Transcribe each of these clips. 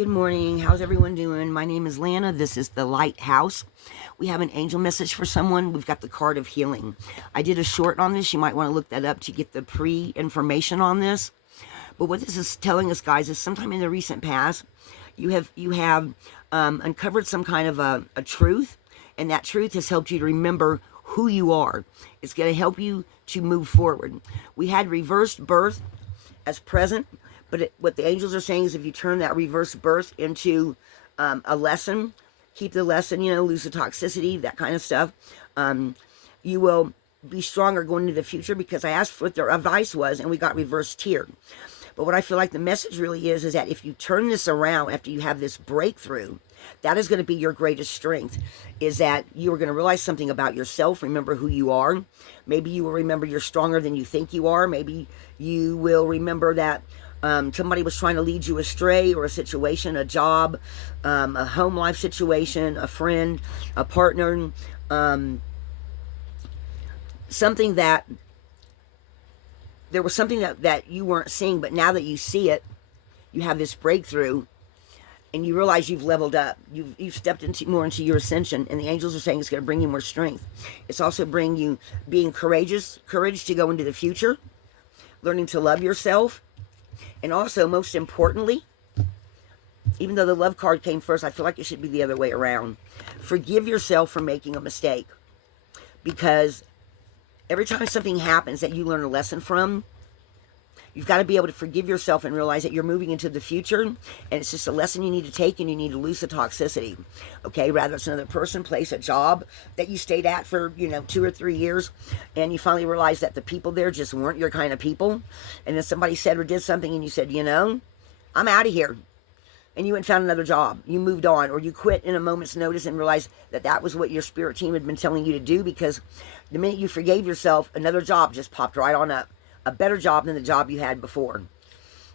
Good morning. How's everyone doing? My name is Lana. This is the Lighthouse. We have an angel message for someone. We've got the card of healing. I did a short on this. You might want to look that up to get the pre-information on this. But what this is telling us, guys, is sometime in the recent past, you have uncovered some kind of a truth, and that truth has helped you to remember who you are. It's going to help you to move forward. We had reversed birth as present. But what the angels are saying is if you turn that reverse birth into a lesson, keep the lesson, lose the toxicity, that kind of stuff, you will be stronger going into the future, because I asked what their advice was and we got reversed here. But what I feel like the message really is that if you turn this around after you have this breakthrough, that is going to be your greatest strength, is that you are going to realize something about yourself, remember who you are. Maybe you will remember you're stronger than you think you are. Maybe you will remember that somebody was trying to lead you astray, or a situation, a job, a home life situation, a friend, a partner, something that there was something that you weren't seeing, but now that you see it, you have this breakthrough and you realize you've leveled up. You've stepped more into your ascension, and the angels are saying it's going to bring you more strength. It's also bring you being courage to go into the future, learning to love yourself. And also, most importantly, even though the love card came first, I feel like it should be the other way around. Forgive yourself for making a mistake. Because every time something happens that you learn a lesson from, you've got to be able to forgive yourself and realize that you're moving into the future, and it's just a lesson you need to take, and you need to lose the toxicity. Okay, rather it's another person, place, a job that you stayed at for 2 or 3 years, and you finally realize that the people there just weren't your kind of people, and then somebody said or did something and you said, I'm out of here, and you went and found another job. You moved on, or you quit in a moment's notice and realized that that was what your spirit team had been telling you to do, because the minute you forgave yourself, another job just popped right on up. A better job than the job you had before.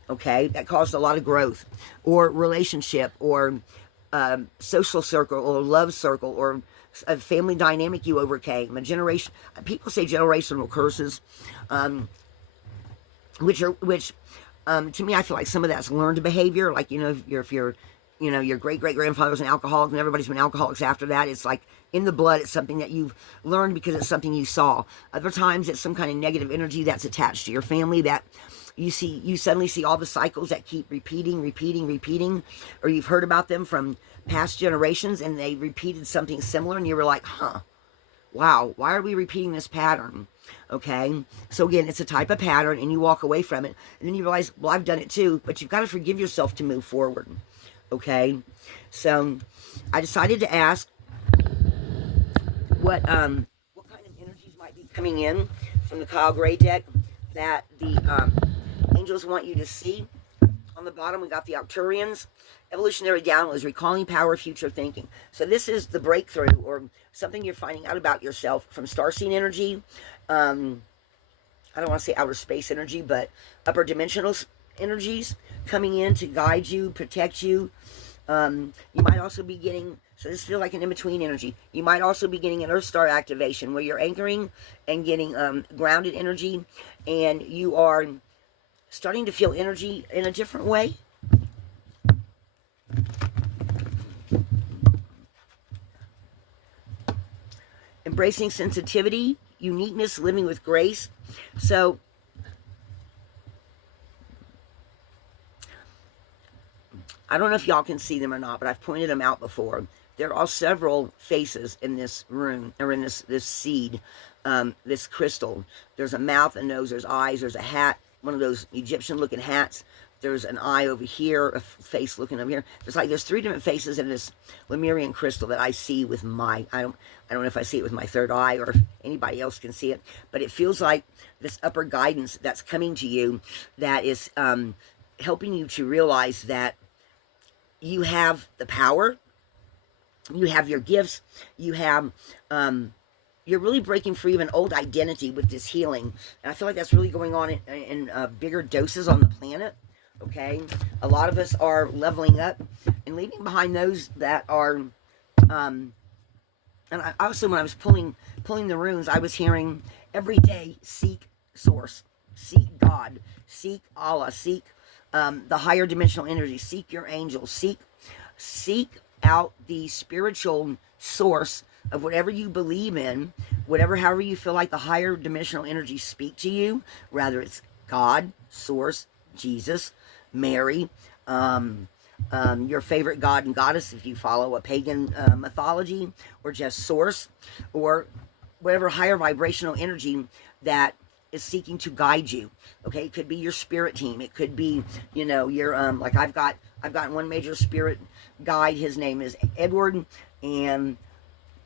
Okay, that caused a lot of growth, or relationship, or social circle, or love circle, or a family dynamic you overcame. A generation. People say generational curses, which to me, I feel like some of that's learned behavior. Like if you're your great grandfather was an alcoholic, and everybody's been alcoholics after that. It's like in the blood. It's something that you've learned because it's something you saw. Other times it's some kind of negative energy that's attached to your family that you suddenly see all the cycles that keep repeating, or you've heard about them from past generations and they repeated something similar, and you were like, wow, why are we repeating this pattern? Okay, so again, it's a type of pattern, and you walk away from it, and then you realize, well, I've done it too, but you've got to forgive yourself to move forward. Okay, so I decided to ask what kind of energies might be coming in from the Kyle Gray deck that the angels want you to see. On the bottom, we got the Arcturians, evolutionary downloads, recalling power, future thinking. So this is the breakthrough, or something you're finding out about yourself from starseed energy. I don't want to say outer space energy, but upper dimensional energies coming in to guide you, protect you. You might also be getting, so this feels like an in-between energy. You might also be getting an Earth Star activation, where you're anchoring and getting grounded energy, and you are starting to feel energy in a different way. Embracing sensitivity, uniqueness, living with grace. So I don't know if y'all can see them or not, but I've pointed them out before. There are several faces in this room, or in this seed, this crystal. There's a mouth, a nose, there's eyes, there's a hat, one of those Egyptian-looking hats. There's an eye over here, a face looking over here. There's 3 different faces in this Lemurian crystal that I see with my, I don't know if I see it with my third eye, or if anybody else can see it, but it feels like this upper guidance that's coming to you, that is helping you to realize that you have the power, you have your gifts, you have, you're really breaking free of an old identity with this healing. And I feel like that's really going on in bigger doses on the planet. Okay, a lot of us are leveling up and leaving behind those that are, and I also, when I was pulling the runes, I was hearing every day, seek source, seek God, seek Allah, seek the higher dimensional energy. Seek your angels. Seek out the spiritual source of whatever you believe in, however you feel like the higher dimensional energies speak to you, whether it's God, Source, Jesus, Mary, your favorite god and goddess if you follow a pagan mythology, or just Source, or whatever higher vibrational energy that is seeking to guide you. Okay, it could be your spirit team. It could be, your like I've gotten one major spirit guide. His name is Edward, and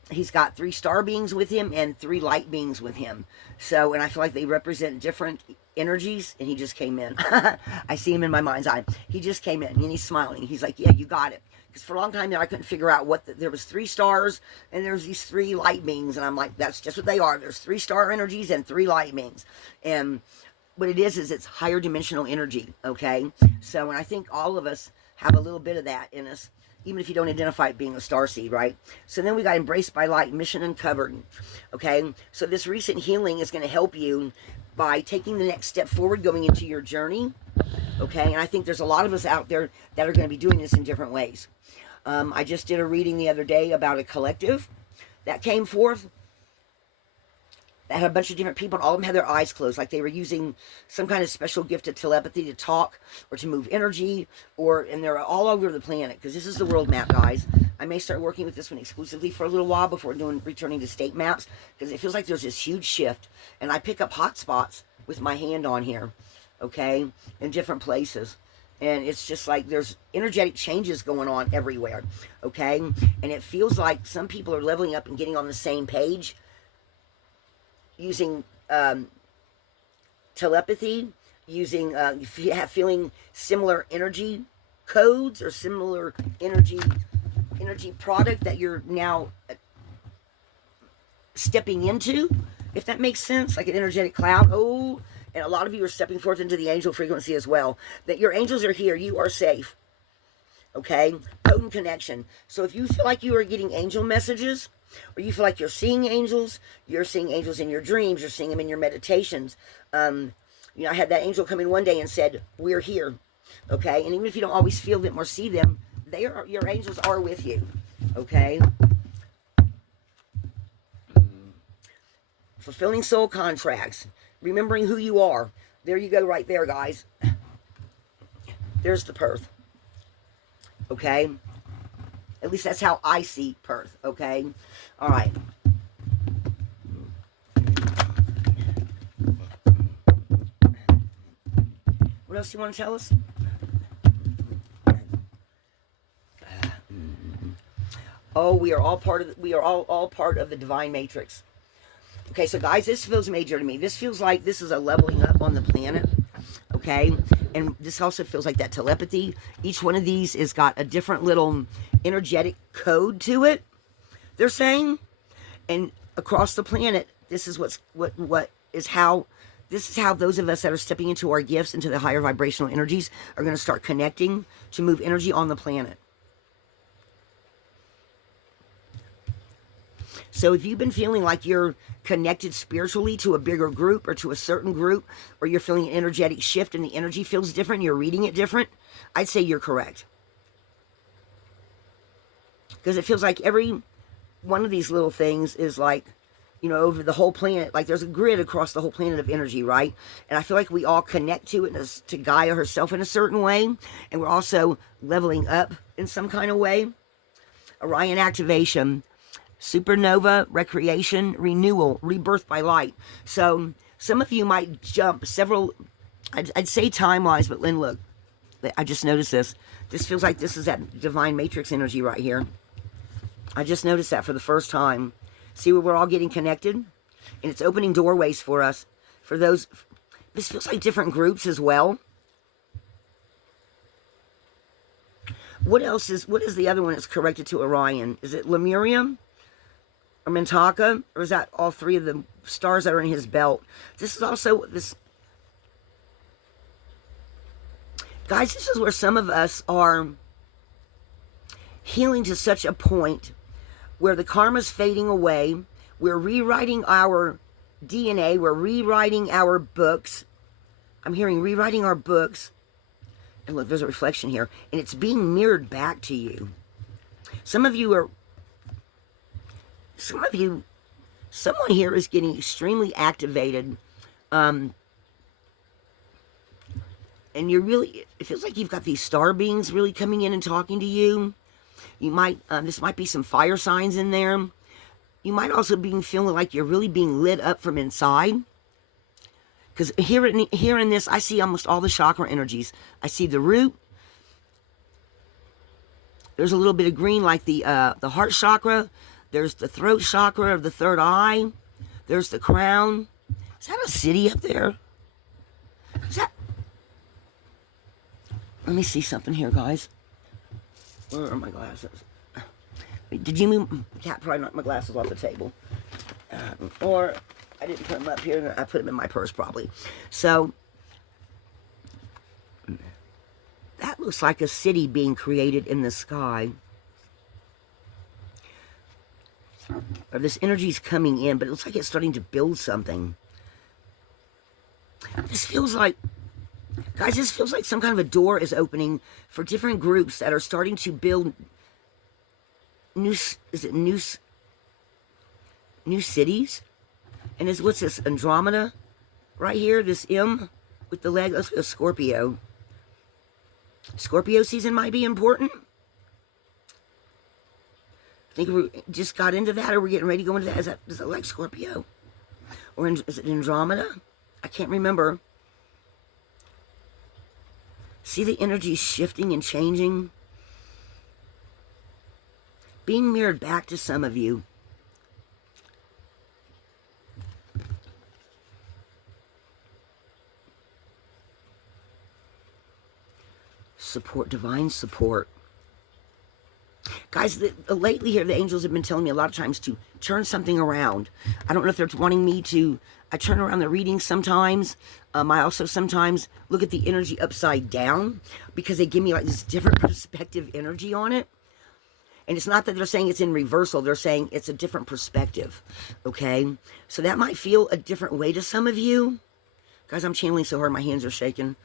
he's got 3 star beings with him and 3 light beings with him. So, and I feel like they represent different energies, and he just came in. I see him in my mind's eye. He just came in, and he's smiling. He's like, yeah, you got it. Because for a long time there, I couldn't figure out there was 3 stars, and there's these 3 light beings, and I'm like, that's just what they are. There's 3 star energies and 3 light beings. And what it is it's higher dimensional energy, okay? So, and I think all of us have a little bit of that in us, even if you don't identify it being a starseed, right? So then we got embraced by light, mission uncovered, okay? So this recent healing is going to help you by taking the next step forward, going into your journey, okay? And I think there's a lot of us out there that are going to be doing this in different ways. I just did a reading the other day about a collective that came forth that had a bunch of different people, and all of them had their eyes closed, like they were using some kind of special gift of telepathy to talk or to move energy, and they're all over the planet, because this is the world map, guys. I may start working with this one exclusively for a little while before returning to state maps, because it feels like there's this huge shift, and I pick up hot spots with my hand on here, okay, in different places. And it's just like there's energetic changes going on everywhere, okay? And it feels like some people are leveling up and getting on the same page using telepathy, using feeling similar energy codes or similar energy product that you're now stepping into, if that makes sense, like an energetic cloud. Oh, and a lot of you are stepping forth into the angel frequency as well, that your angels are here, you are safe, okay? Potent connection. So if you feel like you are getting angel messages, or you feel like you're seeing angels in your dreams, you're seeing them in your meditations. I had that angel come in one day and said, we're here, okay? And even if you don't always feel them or see them, your angels are with you, okay? Fulfilling soul contracts, remembering who you are. There you go right there, guys. There's the Perth, okay? At least that's how I see Perth, okay? All right. What else do you want to tell us? Oh, we are all part of the divine matrix. Okay, so guys, this feels major to me. This feels like this is a leveling up on the planet, okay? And this also feels like that telepathy. Each one of these has got a different little energetic code to it, they're saying. And across the planet, this is how those of us that are stepping into our gifts, into the higher vibrational energies, are going to start connecting to move energy on the planet. So if you've been feeling like you're connected spiritually to a bigger group or to a certain group, or you're feeling an energetic shift and the energy feels different, you're reading it different, I'd say you're correct. Because it feels like every one of these little things is like, over the whole planet, like there's a grid across the whole planet of energy, right? And I feel like we all connect to it, to Gaia herself in a certain way, and we're also leveling up in some kind of way. Orion activation, supernova, recreation, renewal, rebirth by light. So some of you might jump several, I'd say time-wise, but Lynn, look, I just noticed this. This feels like this is that divine matrix energy right here. I just noticed that for the first time. See where we're all getting connected? And it's opening doorways for us. For those, this feels like different groups as well. What is the other one that's connected to Orion? Is it Lemurium? Or Mintaka? Or is that all 3 of the stars that are in his belt? This is also this. Guys, this is where some of us are healing to such a point where the karma's fading away. We're rewriting our DNA. We're rewriting our books. I'm hearing rewriting our books. And look, there's a reflection here. And it's being mirrored back to you. Someone here is getting extremely activated. And it feels like you've got these star beings really coming in and talking to you. You might, this might be some fire signs in there. You might also be feeling like you're really being lit up from inside. Because here in this, I see almost all the chakra energies. I see the root. There's a little bit of green like the heart chakra. There's the throat chakra of the third eye. There's the crown. Is that a city up there? Is that... Let me see something here, guys. Where are my glasses? Wait, did you move? Cat probably knocked my glasses off the table. Or I didn't put them up here. I put them in my purse probably. So that looks like a city being created in the sky. Or this energy's coming in, but it looks like it's starting to build something. This feels like, guys, this feels like some kind of a door is opening for different groups that are starting to build new cities? And what's this, Andromeda? Right here, this M with the leg, that's a Scorpio. Scorpio season might be important. I think we just got into that, or we're getting ready to go into that. Is that like Scorpio? Or is it Andromeda? I can't remember. See the energy shifting and changing? Being mirrored back to some of you. Support, divine support. Guys, lately here, the angels have been telling me a lot of times to turn something around. I don't know if they're wanting me to... I turn around the readings sometimes. I also sometimes look at the energy upside down because they give me like this different perspective energy on it. And it's not that they're saying it's in reversal. They're saying it's a different perspective. Okay? So that might feel a different way to some of you. Guys, I'm channeling so hard my hands are shaking.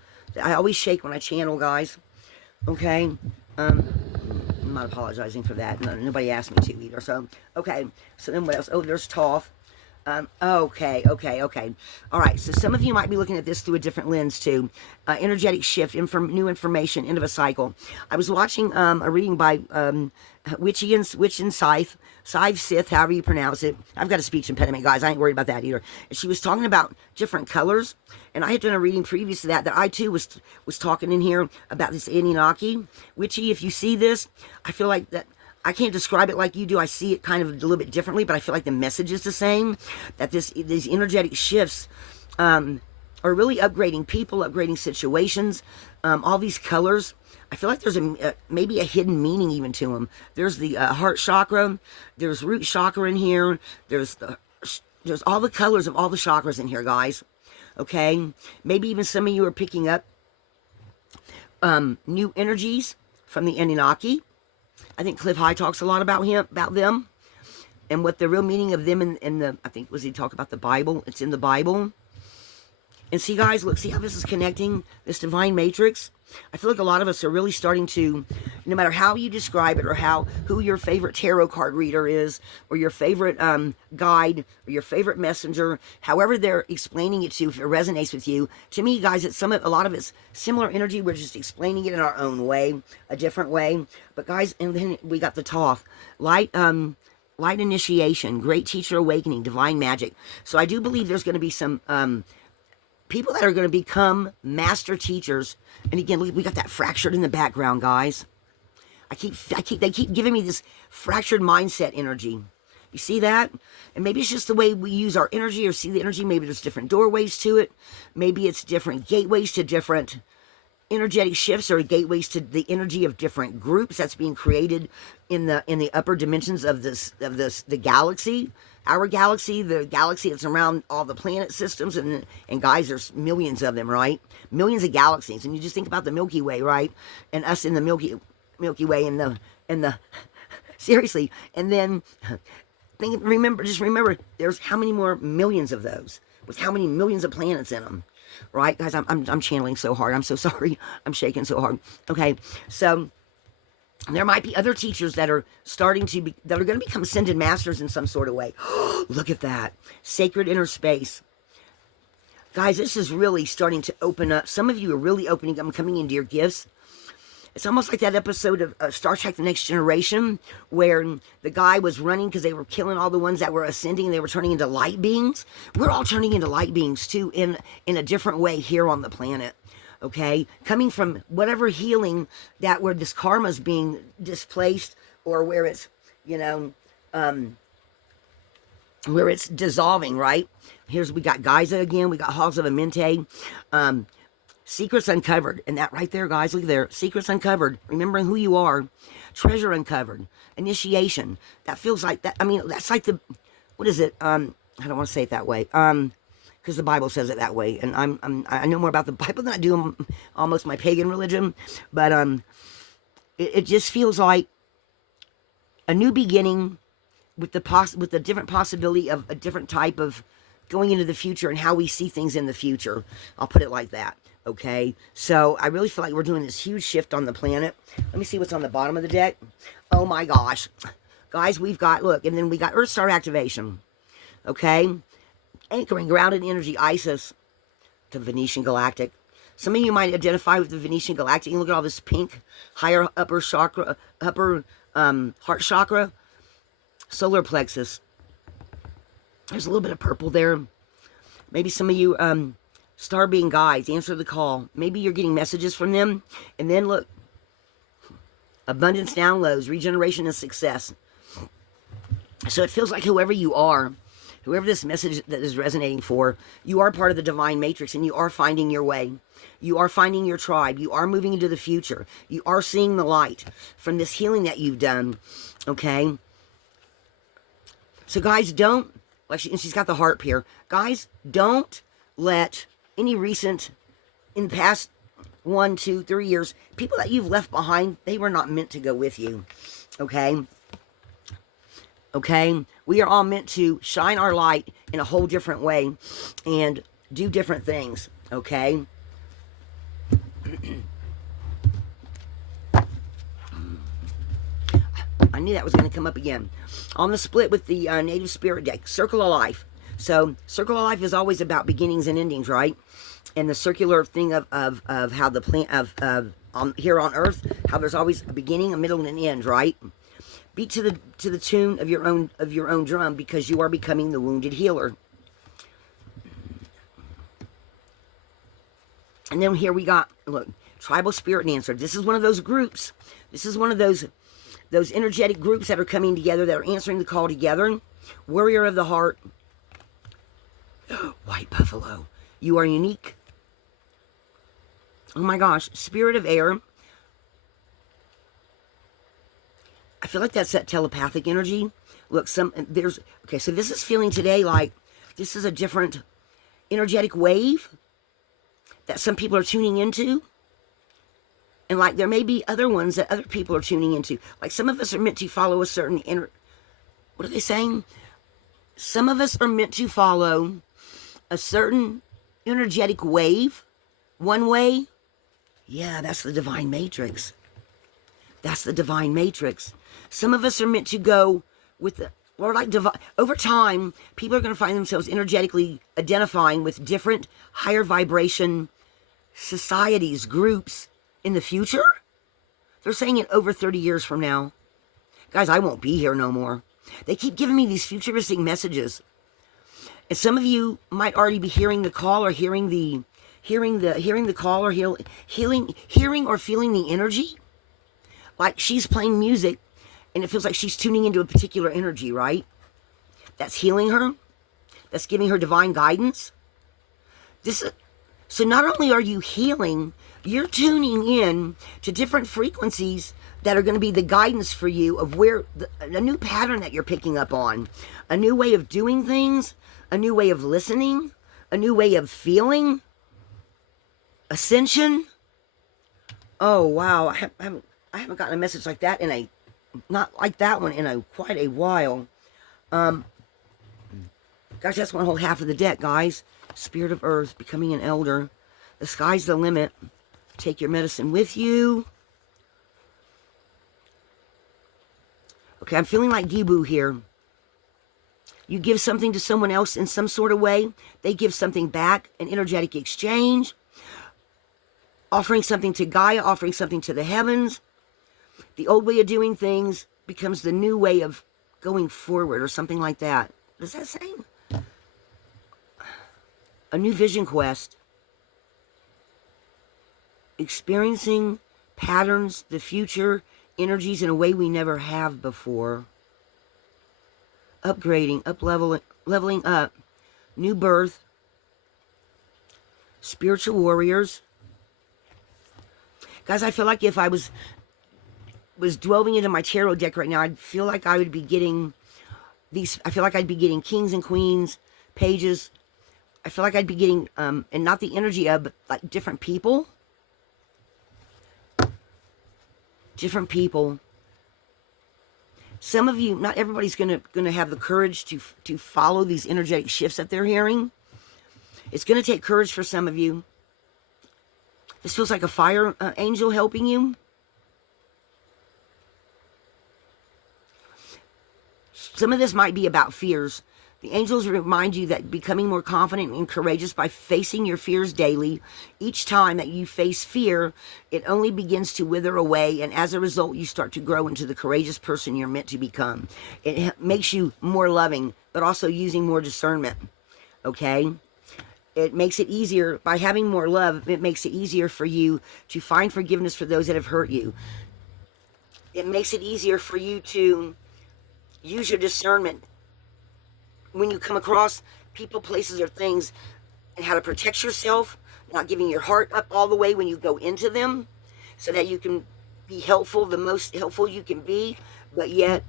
I always shake when I channel, guys. Okay? I'm not apologizing for that. Nobody asked me to either. So, okay. So then what else? Oh, there's Toph. Okay. All right, so some of you might be looking at this through a different lens, too. Energetic shift, new information, end of a cycle. I was watching a reading by Witch and Scythe, Sith, however you pronounce it. I've got a speech impediment, guys. I ain't worried about that either. And she was talking about different colors, and I had done a reading previous to that I, too, was talking in here about this Anunnaki. Witchy, if you see this, I feel like that... I can't describe it like you do. I see it kind of a little bit differently, but I feel like the message is the same. That these energetic shifts are really upgrading people, upgrading situations. All these colors. I feel like there's maybe a hidden meaning even to them. There's the heart chakra. There's root chakra in here. There's all the colors of all the chakras in here, guys. Okay? Maybe even some of you are picking up new energies from the Anunnaki. I think Cliff High talks a lot about them, and what the real meaning of them in the, I think, was he talk about the Bible? It's in the Bible. And see, guys, look, see how this is connecting, this divine matrix? I feel like a lot of us are really starting to, no matter how you describe it, or who your favorite tarot card reader is, or your favorite guide, or your favorite messenger, however they're explaining it to you, if it resonates with you. To me, guys, a lot of it's similar energy. We're just explaining it in our own way, a different way. But guys, and then we got the Toph, light initiation, great teacher awakening, divine magic. So I do believe there's going to be some people that are going to become master teachers. And again, we got that fractured in the background, guys. They keep giving me this fractured mindset energy. You see that? And maybe it's just the way we use our energy or see the energy. Maybe there's different doorways to it. Maybe it's different gateways to different energetic shifts, or gateways to the energy of different groups that's being created in the upper dimensions of the galaxy. Our galaxy, the galaxy that's around all the planet systems, and guys, there's millions of them, right? Millions of galaxies, and you just think about the Milky Way, right? And us in the Milky Way, and the seriously, and then remember, there's how many more millions of those, with how many millions of planets in them. right? Guys, I'm channeling so hard. I'm so sorry. I'm shaking so hard. Okay, so there might be other teachers that are starting to be, that are going to become ascended masters in some sort of way. Look at that. Sacred inner space. Guys, this is really starting to open up. Some of you are really opening up and coming into your gifts. It's almost like that episode of Star Trek The Next Generation where the guy was running because they were killing all the ones that were ascending and they were turning into light beings. We're all turning into light beings too in a different way here on the planet. Okay? Coming from whatever healing that where this karma is being displaced or where it's, you know, where it's dissolving, right? We got Giza again. We got Halls of Amenti. Secrets uncovered. And that right there, guys, look there. Secrets uncovered. Remembering who you are. Treasure uncovered. Initiation. That feels like that. I mean, that's like the, what is it? I don't want to say it that way. Because the Bible says it that way. And I know more about the Bible than I do almost my pagan religion. But it just feels like a new beginning with the different possibility of a different type of going into the future and how we see things in the future. I'll put it like that. Okay, so I really feel like we're doing this huge shift on the planet. Let me see what's on the bottom of the deck. Oh my gosh. Guys, we've got, look, and then we got Earth Star activation. Okay, anchoring grounded energy, Isis to Venetian Galactic. Some of you might identify with the Venetian Galactic. You look at all this pink, higher upper chakra, upper heart chakra, solar plexus. There's a little bit of purple there. Maybe some of you, star being guides, answer the call. Maybe you're getting messages from them. And then look, abundance downloads, regeneration and success. So it feels like whoever you are, whoever this message that is resonating for, you are part of the divine matrix and you are finding your way. You are finding your tribe. You are moving into the future. You are seeing the light from this healing that you've done. Okay? So guys, don't, like she's got the harp here. Guys, don't let any recent, in the past 1, 2, 3 years, people that you've left behind, they were not meant to go with you. Okay? Okay? We are all meant to shine our light in a whole different way and do different things. Okay? I knew that was going to come up again. On the split with the Native Spirit deck, Circle of Life. So, Circle of Life is always about beginnings and endings, right? And the circular thing of how the plant here on Earth, how there's always a beginning, a middle, and an end, right? Beat to the tune of your own drum, because you are becoming the wounded healer. And then here we got, look, Tribal Spirit Answer. This is one of those groups. This is one of those energetic groups that are coming together, that are answering the call together. Warrior of the Heart. White Buffalo. You are unique. Oh my gosh. Spirit of Air. I feel like that's that telepathic energy. Look, okay, so this is feeling today like this is a different energetic wave that some people are tuning into. And like there may be other ones that other people are tuning into. Like some of us are meant to follow a certain what are they saying? Some of us are meant to follow a certain energetic wave. One way. Yeah, that's the divine matrix. That's the divine matrix. Some of us are meant to go with the, or like over time, people are going to find themselves energetically identifying with different higher vibration societies, groups in the future. They're saying it over 30 years from now. Guys, I won't be here no more. They keep giving me these futuristic messages. And some of you might already be hearing the call or hearing the call or hearing or feeling the energy. Like she's playing music and it feels like she's tuning into a particular energy, right? That's healing her. That's giving her divine guidance. So not only are you healing, you're tuning in to different frequencies that are going to be the guidance for you of where a new pattern that you're picking up on, a new way of doing things, a new way of listening, a new way of feeling, ascension. Oh wow, I haven't gotten a message like that not like that one in quite a while. Gosh, that's one whole half of the deck, guys. Spirit of Earth, becoming an elder. The sky's the limit. Take your medicine with you. Okay, I'm feeling like Gibu here. You give something to someone else in some sort of way. They give something back, an energetic exchange. Offering something to Gaia, offering something to the heavens. The old way of doing things becomes the new way of going forward, or something like that. What does that say? A new vision quest. Experiencing patterns, the future, energies in a way we never have before. Upgrading, leveling up. New birth. Spiritual warriors. Guys, I feel like if I was delving into my tarot deck right now, I'd feel like I would be getting these. I feel like I'd be getting kings and queens, pages. I feel like I'd be getting, and not the energy of, but like different people. Different people. Some of you, not everybody's gonna have the courage to follow these energetic shifts that they're hearing. It's gonna take courage for some of you. This feels like a fire angel helping you. Some of this might be about fears. The angels remind you that becoming more confident and courageous by facing your fears daily. Each time that you face fear, it only begins to wither away, and as a result, you start to grow into the courageous person you're meant to become. It makes you more loving, but also using more discernment, okay? It makes it easier, by having more love, it makes it easier for you to find forgiveness for those that have hurt you. It makes it easier for you to use your discernment when you come across people, places, or things, and how to protect yourself, not giving your heart up all the way when you go into them, so that you can be helpful, the most helpful you can be, but yet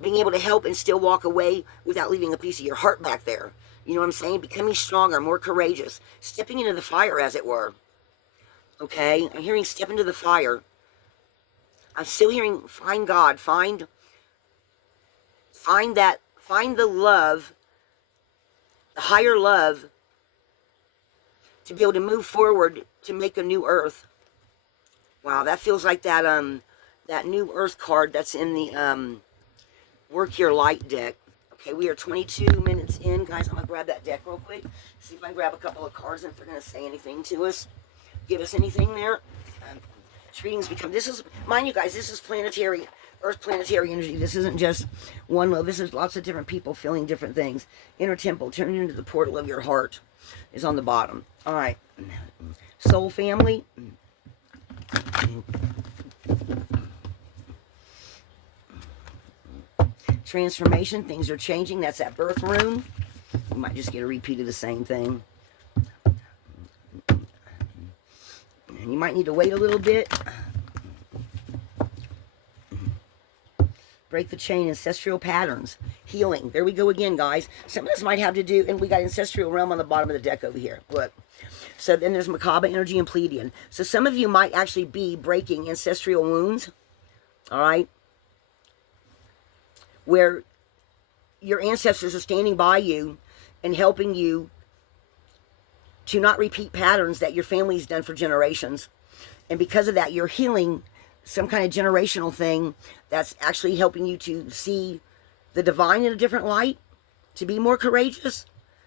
being able to help and still walk away without leaving a piece of your heart back there. You know what I'm saying? Becoming stronger, more courageous, stepping into the fire, as it were. Okay? I'm hearing step into the fire. I'm still hearing find God, find the love, the higher love, to be able to move forward to make a new earth. Wow, that feels like that that new earth card that's in the Work Your Light deck. Okay, we are 22 minutes in. Guys, I'm going to grab that deck real quick. See if I can grab a couple of cards and if they're going to say anything to us. Give us anything there. Readings become, this is, mind you guys, this is planetary, Earth planetary energy. This isn't just one love. This is lots of different people feeling different things. Inner temple, turning into the portal of your heart, is on the bottom. All right. Soul family. Transformation, things are changing. That's that birth rune. You might just get a repeat of the same thing. And you might need to wait a little bit. Break the chain, ancestral patterns, healing. There we go again, guys. Some of this might have to do, and we got ancestral realm on the bottom of the deck over here. Look. So then there's Macabre energy and Pleiadian. So some of you might actually be breaking ancestral wounds. All right. Where your ancestors are standing by you and helping you to not repeat patterns that your family's done for generations. And because of that, you're healing some kind of generational thing that's actually helping you to see the divine in a different light, to be more courageous,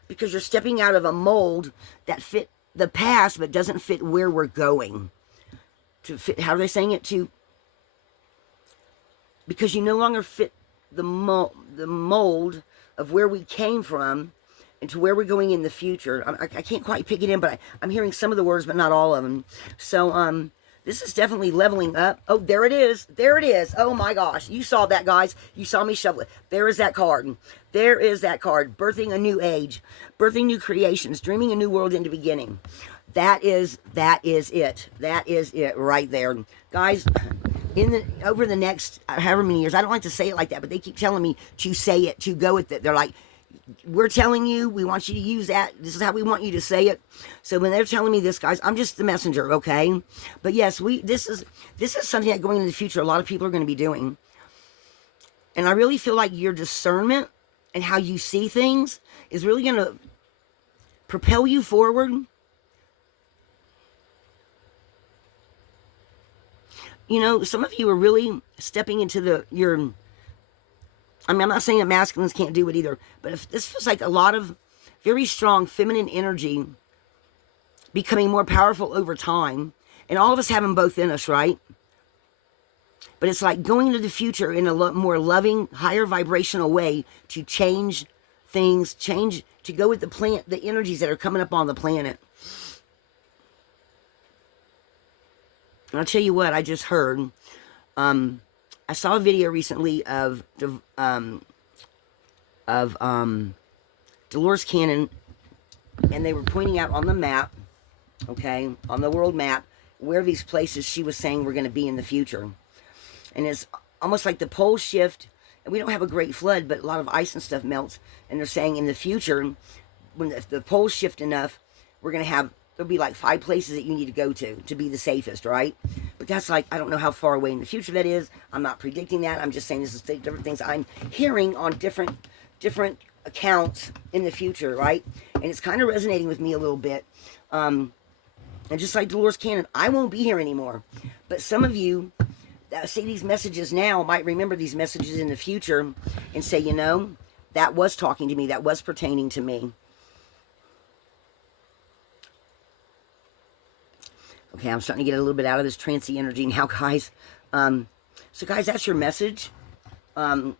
because you're stepping out of a mold that fit the past but doesn't fit where we're going. To fit, how are they saying it? Because you no longer fit the mold of where we came from and to where we're going in the future. I can't quite pick it in, but I'm hearing some of the words, but not all of them. So, this is definitely leveling up. Oh, there it is. There it is. Oh my gosh. You saw that, guys. You saw me shovel it. There is that card. There is that card. Birthing a new age. Birthing new creations. Dreaming a new world into beginning. That is it. That is it right there. Guys, over the next however many years, I don't like to say it like that, but they keep telling me to say it, to go with it. They're like, we're telling you, we want you to use that. This is how we want you to say it. So when they're telling me this, guys, I'm just the messenger, okay? But yes, this is something that going into the future, a lot of people are going to be doing. And I really feel like your discernment and how you see things is really going to propel you forward. You know, some of you are really stepping into your, I mean, I'm not saying that masculines can't do it either, but if this feels like a lot of very strong feminine energy becoming more powerful over time, and all of us have them both in us, right? But it's like going into the future in a more loving, higher vibrational way to change things, to go with the energies that are coming up on the planet. And I'll tell you what, I just heard. I saw a video recently of Dolores Cannon, and they were pointing out on the map, okay, on the world map, where these places she was saying were going to be in the future. And it's almost like the poles shift, and we don't have a great flood, but a lot of ice and stuff melts. And they're saying in the future, if the poles shift enough, we're going to have, there'll be like 5 places that you need to go to be the safest, right? But that's like, I don't know how far away in the future that is. I'm not predicting that. I'm just saying this is different things I'm hearing on different accounts in the future, right? And it's kind of resonating with me a little bit. And just like Dolores Cannon, I won't be here anymore. But some of you that see these messages now might remember these messages in the future and say, you know, that was talking to me, that was pertaining to me. Okay, I'm starting to get a little bit out of this trancy energy now, guys. So guys, that's your message.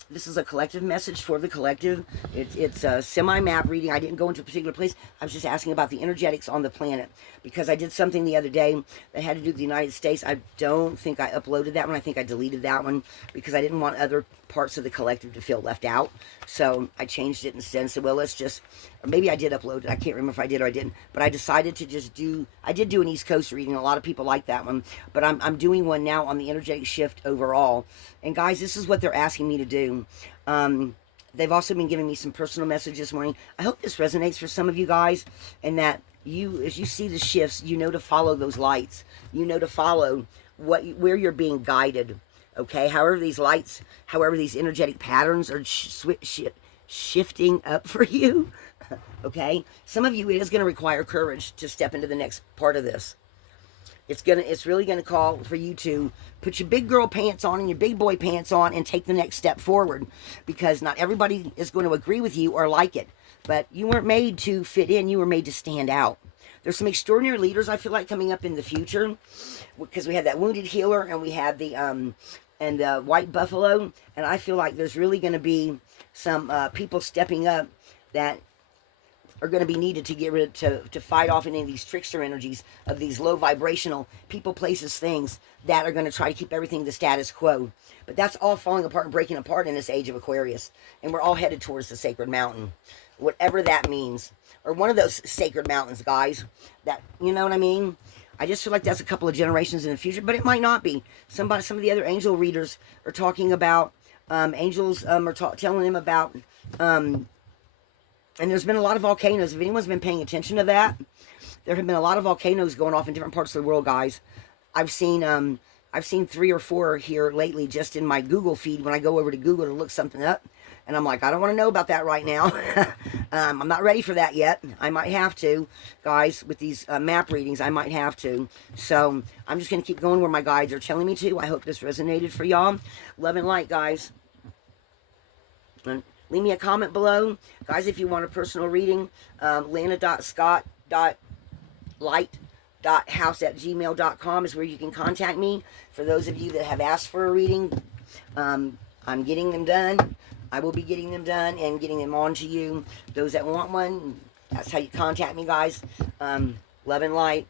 This is a collective message for the collective. It's a semi-map reading. I didn't go into a particular place. I was just asking about the energetics on the planet, because I did something the other day that had to do with the United States. I don't think I uploaded that one. I think I deleted that one because I didn't want other parts of the collective to feel left out. So I changed it instead and said, well, let's just, or maybe I did upload it. I can't remember if I did or I didn't, but I decided to just I did do an East Coast reading. A lot of people like that one, but I'm doing one now on the energetic shift overall. And guys, this is what they're asking me to do. They've also been giving me some personal messages this morning. I hope this resonates for some of you guys, and that you, as you see the shifts, you know to follow those lights. You know to follow where you're being guided. Okay, however these lights, however these energetic patterns are shifting up for you. Okay, some of you, it is going to require courage to step into the next part of this. It's really gonna call for you to put your big girl pants on and your big boy pants on and take the next step forward, because not everybody is going to agree with you or like it. But you weren't made to fit in, you were made to stand out. There's some extraordinary leaders I feel like coming up in the future, because we had that wounded healer and we had the white buffalo, and I feel like there's really going to be some people stepping up that are going to be needed to get rid to fight off any of these trickster energies of these low vibrational people, places, things that are going to try to keep everything the status quo. But that's all falling apart and breaking apart in this age of Aquarius, and we're all headed towards the sacred mountain, whatever that means, or one of those sacred mountains, guys. That, you know what I mean? I just feel like that's a couple of generations in the future, but it might not be. Some of the other angel readers are talking about angels are telling them about. And there's been a lot of volcanoes. If anyone's been paying attention to that, there have been a lot of volcanoes going off in different parts of the world, guys. I've seen 3 or 4 here lately just in my Google feed when I go over to Google to look something up. And I'm like, I don't want to know about that right now. I'm not ready for that yet. I might have to, guys, with these map readings, I might have to. So I'm just going to keep going where my guides are telling me to. I hope this resonated for y'all. Love and light, guys. And leave me a comment below. Guys, if you want a personal reading, lana.scott.light.house@gmail.com is where you can contact me. For those of you that have asked for a reading, I'm getting them done. I will be getting them done and getting them on to you. Those that want one, that's how you contact me, guys. Love and light.